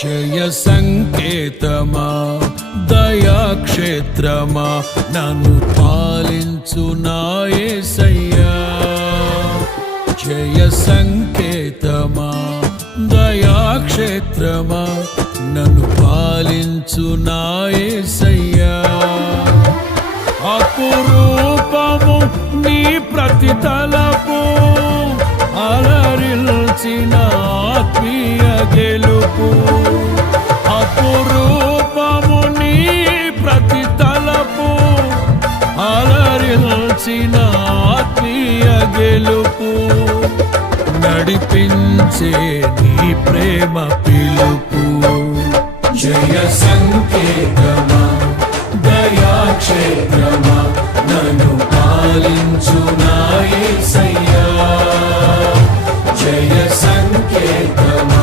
జయ సంకేతమా దయాక్షేత్రమా నన్ను పాలించు నా యేసయ్యా. జయ సంకేతమా దయాక్షేత్రమా నన్ను పాలించు నా యేసయ్యా. అపురూపము నీ ప్రతి తలపు అలరిల్చిన ఆత్మీయ గెలుపు. అపురూపము నీ ప్రతి తలపు అలరిల్చిన ఆత్మీయ గెలుపు. నడిపించే నీ ప్రేమ పిలుపు. జయ సంకేతమా దయాక్షేత్రమా నన్ను పాలించు నా యేసయ్యా. జయ సంకేతమా